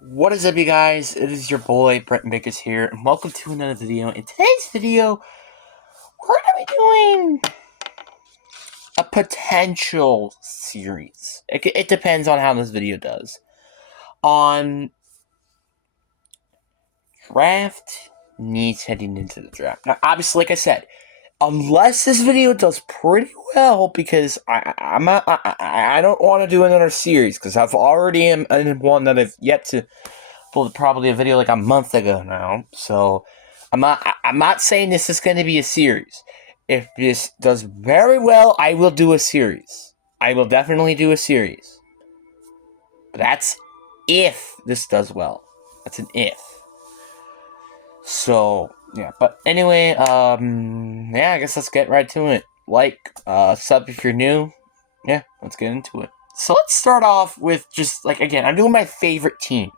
What is up, you guys? It is your boy, Brent Bickers here, and welcome to another video. In today's video, we're going to be doing a potential series. It depends on how this video does. On draft needs heading into the draft. Now, obviously, like I said, unless this video does pretty well, because I don't want to do another series, because I've already am in one that I've yet to upload probably a video like a month ago now. So I'm not saying this is going to be a series. If this does very well, I will do a series. I will definitely do a series. But that's if this does well. That's an if. So yeah, but anyway, yeah, I guess let's get right to it. Sub if you're new. Yeah, let's get into it. So let's start off with just again, I'm doing my favorite teams.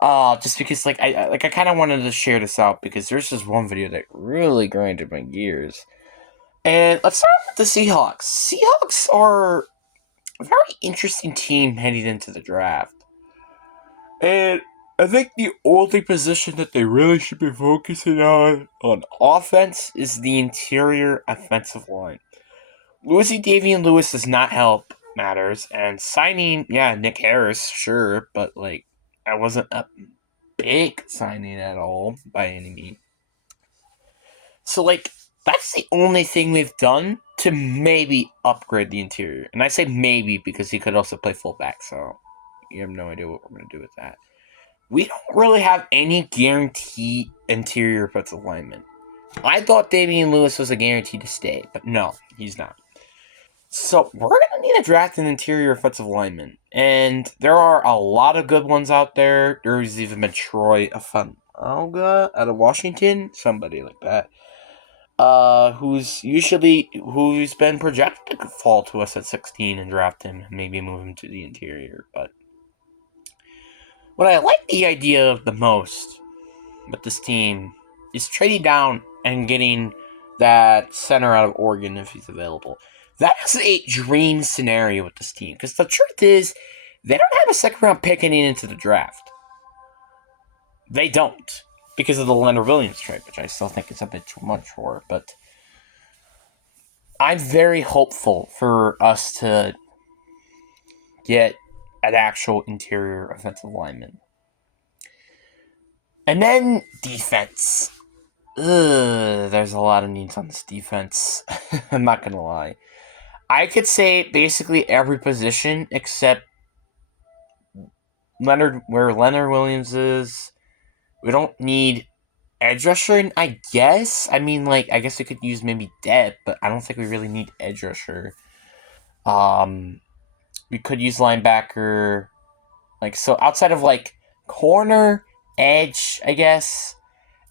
Just because I kind of wanted to share this out because there's just one video that really grinded my gears. And let's start with the Seahawks. Seahawks are a very interesting team heading into the draft. And I think the only position that they really should be focusing on offense is the interior offensive line. Losing Davian Lewis does not help matters, and signing, Nick Harris, sure, but I wasn't a big signing at all by any means. So that's the only thing we've done to maybe upgrade the interior. And I say maybe because he could also play fullback, so you have no idea what we're going to do with that. We don't really have any guaranteed interior offensive lineman. I thought Davian Lewis was a guarantee to stay, but no, he's not. So we're going to need to draft an interior offensive lineman. And there are a lot of good ones out there. There's even been Troy Afanaga out of Washington, somebody like that. Who's been projected to fall to us at 16 and draft him, maybe move him to the interior. But what I like the idea of the most with this team is trading down and getting that center out of Oregon if he's available. That is a dream scenario with this team, because the truth is, they don't have a second round pick heading into the draft. They don't, because of the Leonard Williams trade, which I still think is a bit too much for. But I'm very hopeful for us to get an actual interior offensive lineman. And then defense. There's a lot of needs on this defense. I'm not going to lie. I could say basically every position except where Leonard Williams is. We don't need edge rusher, I guess. I mean, I guess we could use maybe depth, but I don't think we really need edge rusher. We could use linebacker. So outside of corner, edge, I guess,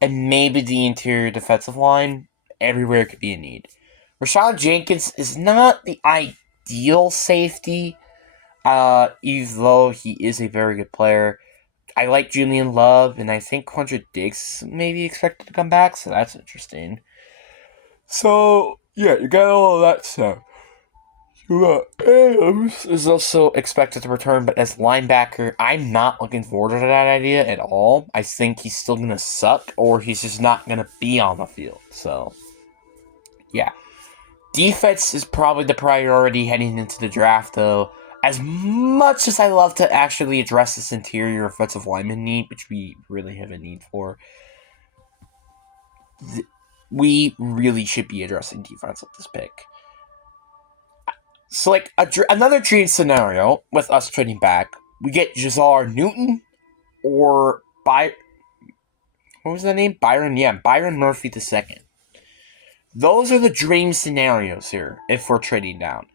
and maybe the interior defensive line, everywhere could be a need. Rashawn Jenkins is not the ideal safety, even though he is a very good player. I like Julian Love, and I think Quandre Diggs may be expected to come back, so that's interesting. So, yeah, you got all of that stuff. Adams is also expected to return, but as linebacker, I'm not looking forward to that idea at all. I think he's still going to suck, or he's just not going to be on the field. So, yeah. Defense is probably the priority heading into the draft, though. As much as I love to actually address this interior offensive lineman need, which we really have a need for, we really should be addressing defense with this pick. So, another dream scenario with us trading back, we get Jazar Newton or what was the name? Byron Murphy II. Those are the dream scenarios here if we're trading down.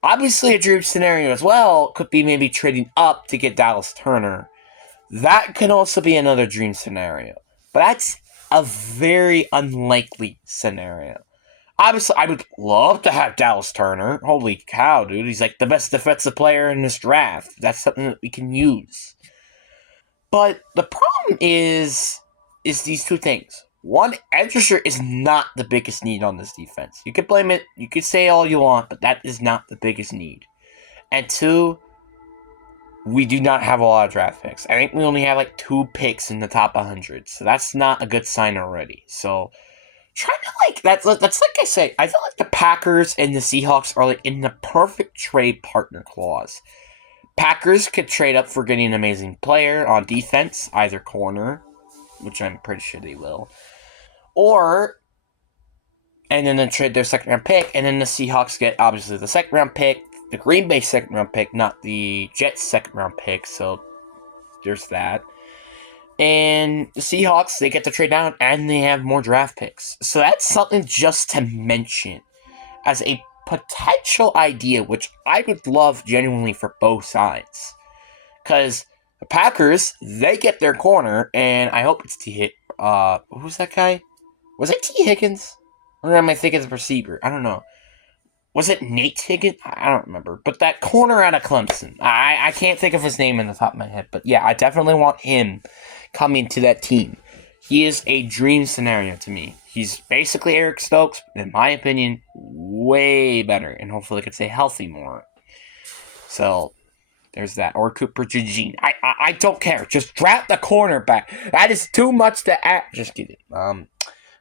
Obviously, a dream scenario as well could be maybe trading up to get Dallas Turner. That could also be another dream scenario. But that's a very unlikely scenario. Obviously, I would love to have Dallas Turner. Holy cow, dude. He's the best defensive player in this draft. That's something that we can use. But the problem is these two things. One, edge rusher is not the biggest need on this defense. You could blame it, you could say all you want, but that is not the biggest need. And two, we do not have a lot of draft picks. I think we only have like 2 picks in the top 100, so that's not a good sign already. So trying to that's like I say, I feel like the Packers and the Seahawks are like in the perfect trade partner clause. Packers could trade up for getting an amazing player on defense, either corner, which I'm pretty sure they will, or and then they trade their second round pick, and then the Seahawks get obviously the second round pick, the Green Bay second round pick, not the Jets second round pick. So there's that. And the Seahawks, they get to trade down and they have more draft picks. So that's something just to mention as a potential idea, which I would love genuinely for both sides. Because the Packers, they get their corner, and I hope it's who's that guy? Was it T. Higgins? Or am I thinking of the receiver? I don't know. Was it Nate Higgins? I don't remember. But that corner out of Clemson. I can't think of his name in the top of my head. But yeah, I definitely want him coming to that team. He is a dream scenario to me. He's basically Eric Stokes, in my opinion, way better. And hopefully could stay healthy more. So, there's that. Or Cooper Eugene. I don't care. Just draft the cornerback. That is too much to ask. Just kidding.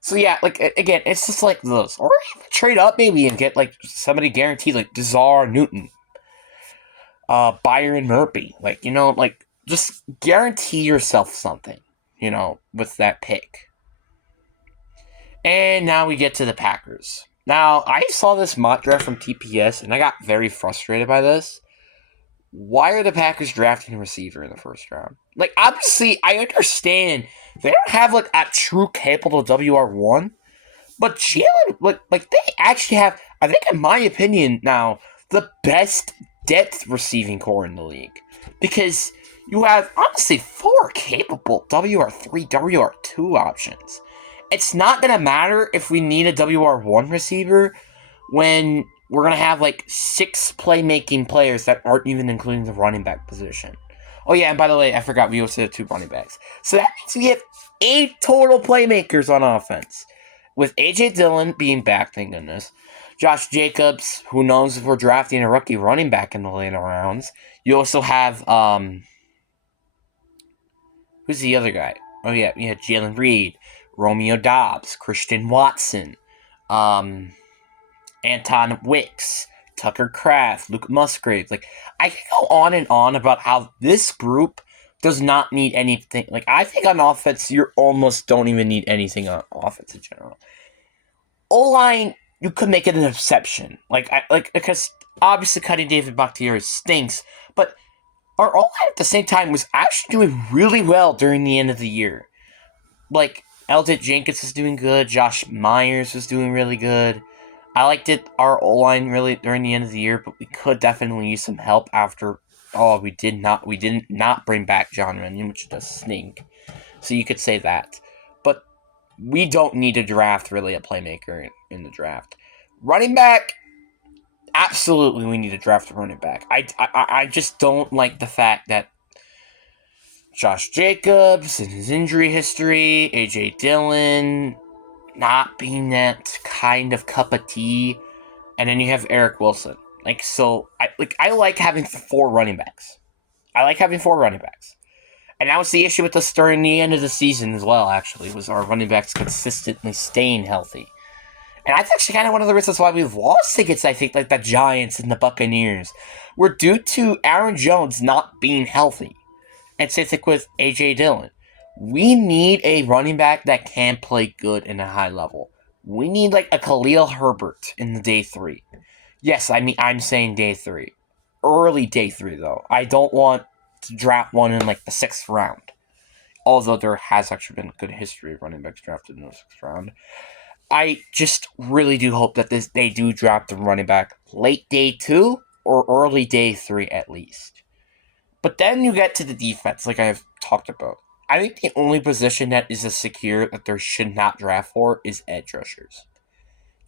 So yeah, like, again, it's just like those. Or even trade up maybe and get, like, somebody guaranteed, like, Desar Newton. Byron Murphy. Like, like, just guarantee yourself something, with that pick. And now we get to the Packers. Now, I saw this mock draft from TPS, and I got very frustrated by this. Why are the Packers drafting a receiver in the first round? Like, obviously, I understand they don't have, like, a true capable WR1, but Jalen, like they actually have, I think, in my opinion now, the best depth receiving core in the league. Because you have, honestly, 4 capable WR3, WR2 options. It's not going to matter if we need a WR1 receiver when we're going to have, like, 6 playmaking players that aren't even including the running back position. Oh, yeah, and by the way, I forgot we also have 2 running backs. So that means we have 8 total playmakers on offense. With A.J. Dillon being back, thank goodness. Josh Jacobs, who knows if we're drafting a rookie running back in the later rounds. You also have, who's the other guy? Oh, yeah, you had Jalen Reed, Romeo Dobbs, Christian Watson, Anton Wicks, Tucker Kraft, Luke Musgrave. Like, I can go on and on about how this group does not need anything. Like, I think on offense, you almost don't even need anything on offense in general. O-line, you could make it an exception. Because obviously cutting David Bakhtiari stinks, but our O-line at the same time was actually doing really well during the end of the year. Like, Eldon Jenkins was doing good, Josh Myers was doing really good. I liked it, our O-line really during the end of the year, but we could definitely use some help after. We did not bring back John Runyon, which does stink. So you could say that. But we don't need to draft really a playmaker in the draft. Running back, absolutely we need to draft a running back. I just don't like the fact that Josh Jacobs and his injury history, A.J. Dillon not being that kind of cup of tea, and then you have Eric Wilson. I like having 4 running backs. And that was the issue with us during the end of the season as well, actually, was our running backs consistently staying healthy. And that's actually kind of one of the reasons why we've lost against, I think, like the Giants and the Buccaneers, were due to Aaron Jones not being healthy. And same thing with A.J. Dillon. We need a running back that can play good in a high level. We need, like, a Khalil Herbert in the day 3. Yes, I'm saying day 3. Early day 3, though. I don't want to draft one in, like, the 6th round. Although there has actually been a good history of running backs drafted in the 6th round. I just really do hope that they do draft the running back late day 2 or early day 3 at least. But then you get to the defense, like I've talked about. I think the only position that is a secure that there should not draft for is edge rushers.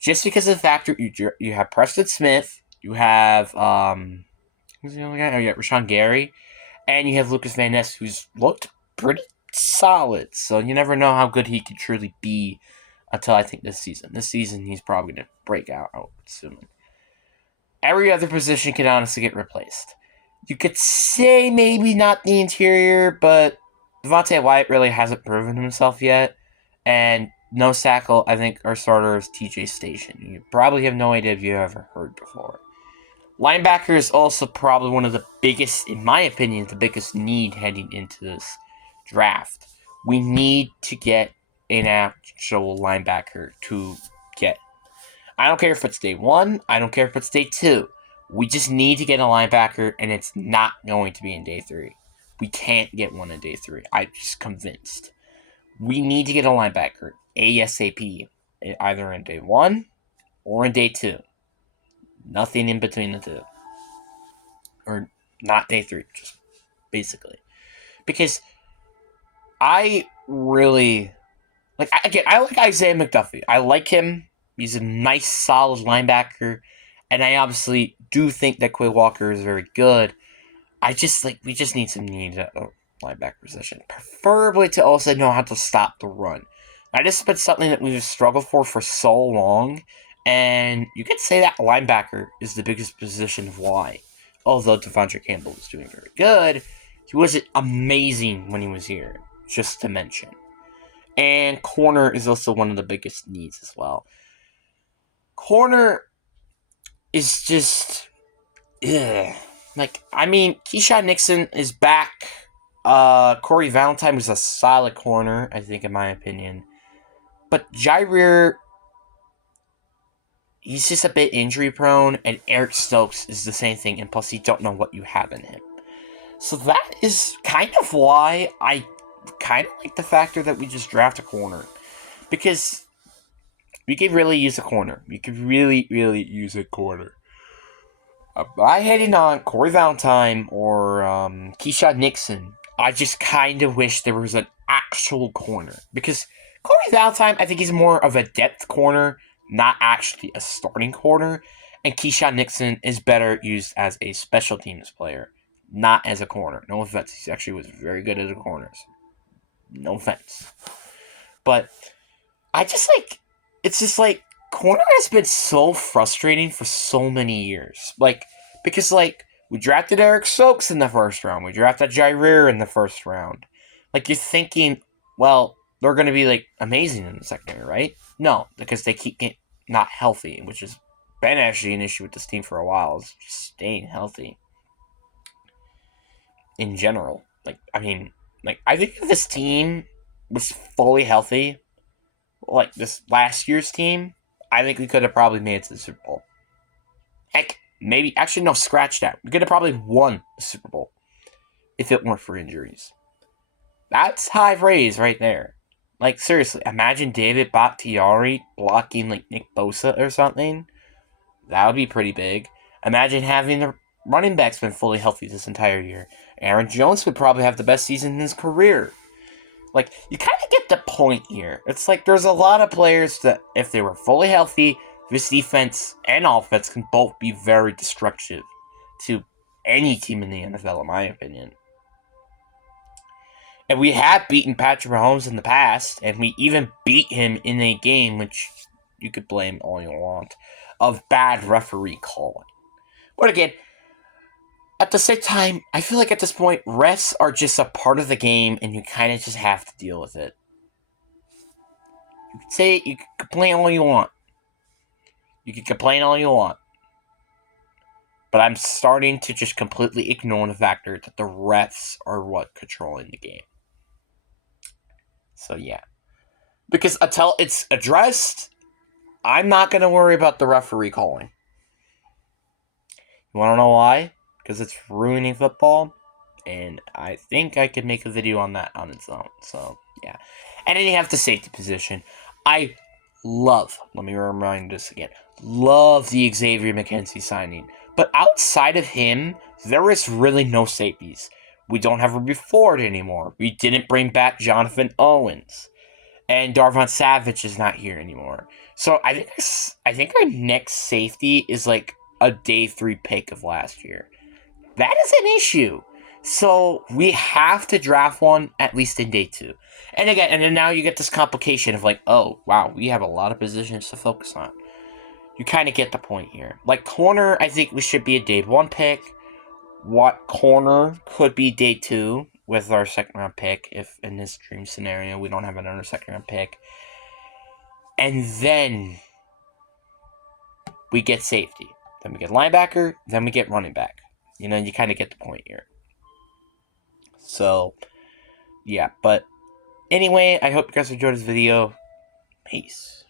Just because of the fact that you have Preston Smith, you have who's the other guy? Oh yeah, Rashawn Gary, and you have Lucas Van Ness, who's looked pretty solid. So you never know how good he can truly be until I think this season. This season he's probably gonna break out. I'm assuming every other position can honestly get replaced. You could say maybe not the interior, but Devontae White really hasn't proven himself yet. And no tackle, I think our starter is TJ Station. You probably have no idea if you ever heard before. Linebacker is also probably one of the biggest, in my opinion, the biggest need heading into this draft. We need to get an actual linebacker to get. I don't care if it's day 1. I don't care if it's day 2. We just need to get a linebacker, and it's not going to be in day 3. We can't get one in day 3. I'm just convinced. We need to get a linebacker ASAP, either in day 1 or in day 2. Nothing in between the two. Or not day 3, just basically. Because I really I like Isaiah McDuffie. I like him. He's a nice, solid linebacker. And I obviously do think that Quay Walker is very good. We just need some needs at the linebacker position. Preferably to also know how to stop the run. That has been something that we've struggled for so long. And you could say that linebacker is the biggest position of why. Although Devontae Campbell is doing very good, he wasn't amazing when he was here, just to mention. And corner is also one of the biggest needs as well. Corner is just... Ugh. Keyshawn Nixon is back. Corey Valentine was a solid corner, I think, in my opinion. But Jair, he's just a bit injury prone, and Eric Stokes is the same thing, and plus you don't know what you have in him. So that is kind of why I kind of like the factor that we just draft a corner. Because we could really use a corner. We could really, really use a corner. By heading on Corey Valentine or Keyshawn Nixon, I just kind of wish there was an actual corner. Because Corey Valentine, I think he's more of a depth corner, not actually a starting corner. And Keyshawn Nixon is better used as a special teams player, not as a corner. No offense, he actually was very good at the corners. No offense. But it's just like, corner has been so frustrating for so many years. Because we drafted Eric Stokes in the first round. We drafted Jair in the first round. You're thinking, well, they're going to be, amazing in the secondary, right? No, because they keep getting not healthy, which has been actually an issue with this team for a while, is just staying healthy. In general. I think if this team was fully healthy, like this last year's team, I think we could have probably made it to the Super Bowl. Heck, maybe, actually, no, scratch that. We could have probably won the Super Bowl if it weren't for injuries. That's high praise right there. Seriously, imagine David Bakhtiari blocking, Nick Bosa or something. That would be pretty big. Imagine having the running backs been fully healthy this entire year. Aaron Jones would probably have the best season in his career. You kind of get the point here. It's there's a lot of players that, if they were fully healthy, this defense and offense can both be very destructive to any team in the NFL, in my opinion. And we have beaten Patrick Mahomes in the past, and we even beat him in a game, which you could blame all you want, of bad referee calling. But again, at the same time, I feel like at this point, refs are just a part of the game, and you kind of just have to deal with it. You can complain all you want. But I'm starting to just completely ignore the factor that the refs are what controlling the game. So yeah. Because until it's addressed, I'm not going to worry about the referee calling. You want to know why? Because it's ruining football. And I think I could make a video on that on its own. So, yeah. And then you have the safety position. I love, let me remind this again, love the Xavier McKenzie signing. But outside of him, there is really no safeties. We don't have Ruby Ford anymore. We didn't bring back Jonathan Owens. And Darvon Savage is not here anymore. So I think our next safety is a day 3 pick of last year. That is an issue. So we have to draft one at least in day 2. And again, and then now you get this complication of oh, wow, we have a lot of positions to focus on. You kind of get the point here. Corner, I think we should be a day 1 pick. what corner could be day 2 with our second round pick, if in this dream scenario we don't have another second round pick. And then we get safety. Then we get linebacker. Then we get running back. You know, you kind of get the point here. So, yeah. But anyway, I hope you guys enjoyed this video. Peace.